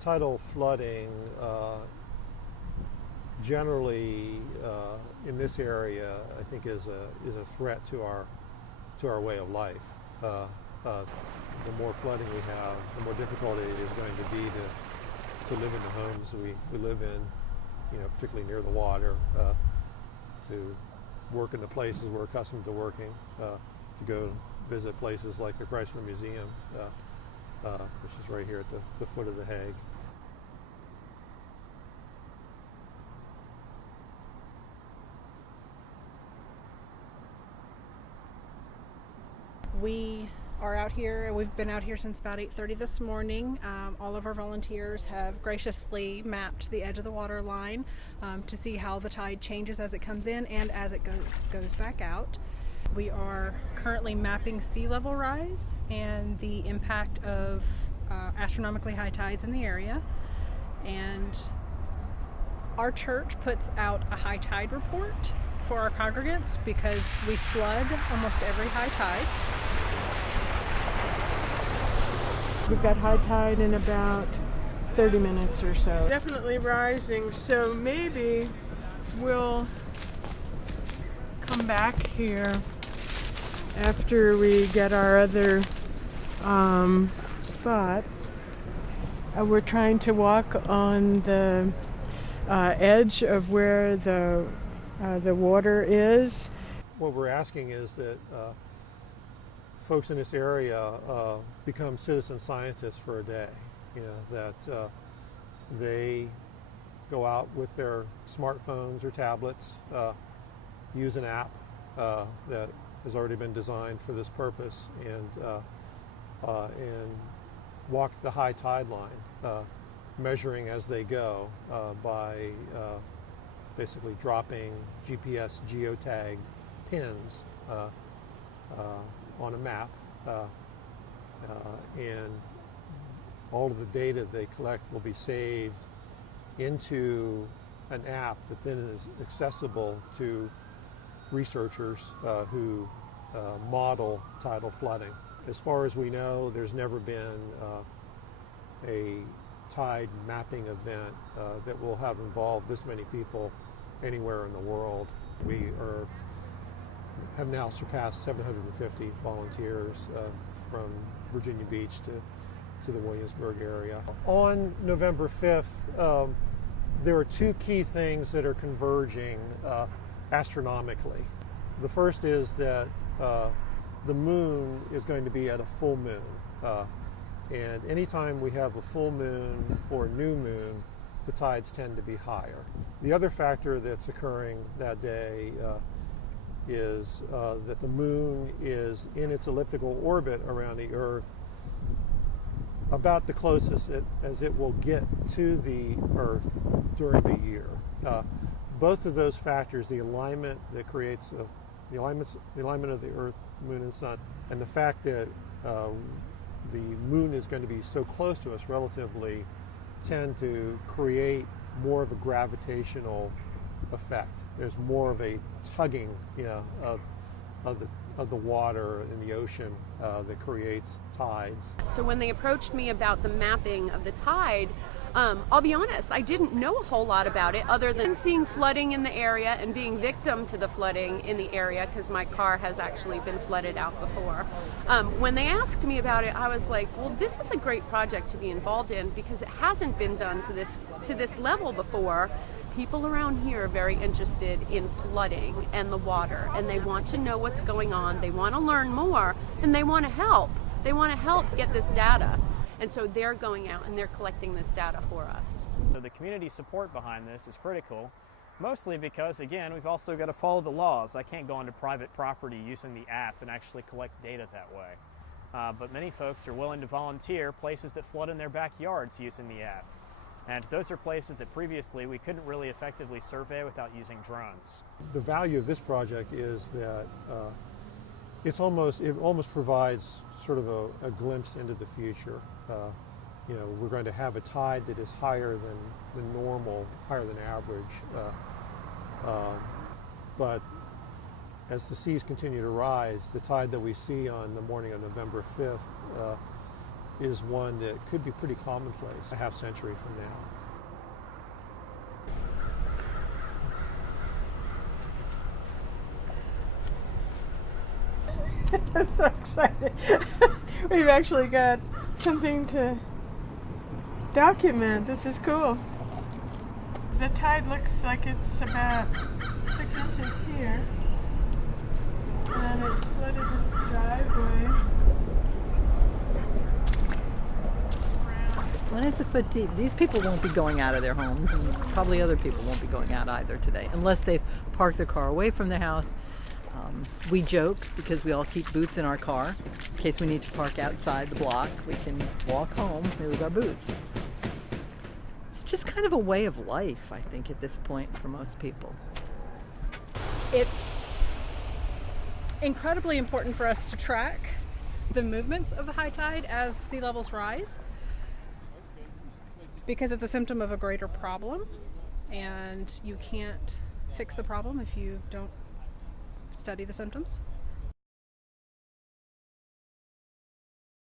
Tidal flooding generally in this area, I think, is a threat to our way of life. The more flooding we have, the more difficult it is going to be to live in the homes we live in, particularly near the water, to work in the places we're accustomed to working, to go visit places like the Chrysler Museum, which is right here at the foot of the Hague. We are out here. We've been out here since about 8:30 this morning. All of our volunteers have graciously mapped the edge of the water line to see how the tide changes as it comes in and as it goes back out. We are currently mapping sea level rise and the impact of astronomically high tides in the area. And our church puts out a high tide report for our congregants because we flood almost every high tide. We've got high tide in about 30 minutes or so. Definitely rising, so maybe we'll come back here after we get our other spots. We're trying to walk on the edge of where the water is. What we're asking is that folks in this area become citizen scientists for a day. That they go out with their smartphones or tablets, use an app that has already been designed for this purpose, and walk the high tide line, measuring as they go by basically dropping GPS geotagged pins on a map, and all of the data they collect will be saved into an app that then is accessible to researchers who model tidal flooding. As far as we know, there's never been a tide mapping event that will have involved this many people anywhere in the world. We have now surpassed 750 volunteers from Virginia Beach to the Williamsburg area. On November 5th, there are two key things that are converging astronomically. The first is that the moon is going to be at a full moon. And anytime we have a full moon or a new moon, the tides tend to be higher. The other factor that's occurring that day is that the moon is in its elliptical orbit around the Earth about the closest as it will get to the Earth during the year. Both of those factors, the alignment that creates the alignment of the Earth, Moon, and Sun, and the fact that the moon is going to be so close to us relatively, tend to create more of a gravitational effect. There's more of a tugging, of the water in the ocean that creates tides. So when they approached me about the mapping of the tide, I'll be honest, I didn't know a whole lot about it other than seeing flooding in the area and being victim to the flooding in the area because my car has actually been flooded out before. When they asked me about it, I was like, well, this is a great project to be involved in because it hasn't been done to this level before. People around here are very interested in flooding and the water, and they want to know what's going on. They want to learn more, and they want to help. They want to help get this data. And so they're going out and they're collecting this data for us. So the community support behind this is critical, mostly because, again, we've also got to follow the laws. I can't go onto private property using the app and actually collect data that way. But many folks are willing to volunteer places that flood in their backyards using the app. And those are places that previously we couldn't really effectively survey without using drones. The value of this project is that it almost provides sort of a glimpse into the future. We're going to have a tide that is higher than normal, higher than average. But as the seas continue to rise, the tide that we see on the morning of November 5th is one that could be pretty commonplace a half century from now. I'm so excited. We've actually got something to document. This is cool. The tide looks like it's about 6 inches here. And it's flooded this driveway. When it's a foot deep, these people won't be going out of their homes, and probably other people won't be going out either today, unless they've parked their car away from the house. We joke because we all keep boots in our car. In case we need to park outside the block, we can walk home with our boots. It's just kind of a way of life, I think, at this point for most people. It's incredibly important for us to track the movements of the high tide as sea levels rise, because it's a symptom of a greater problem, and you can't fix the problem if you don't study the symptoms.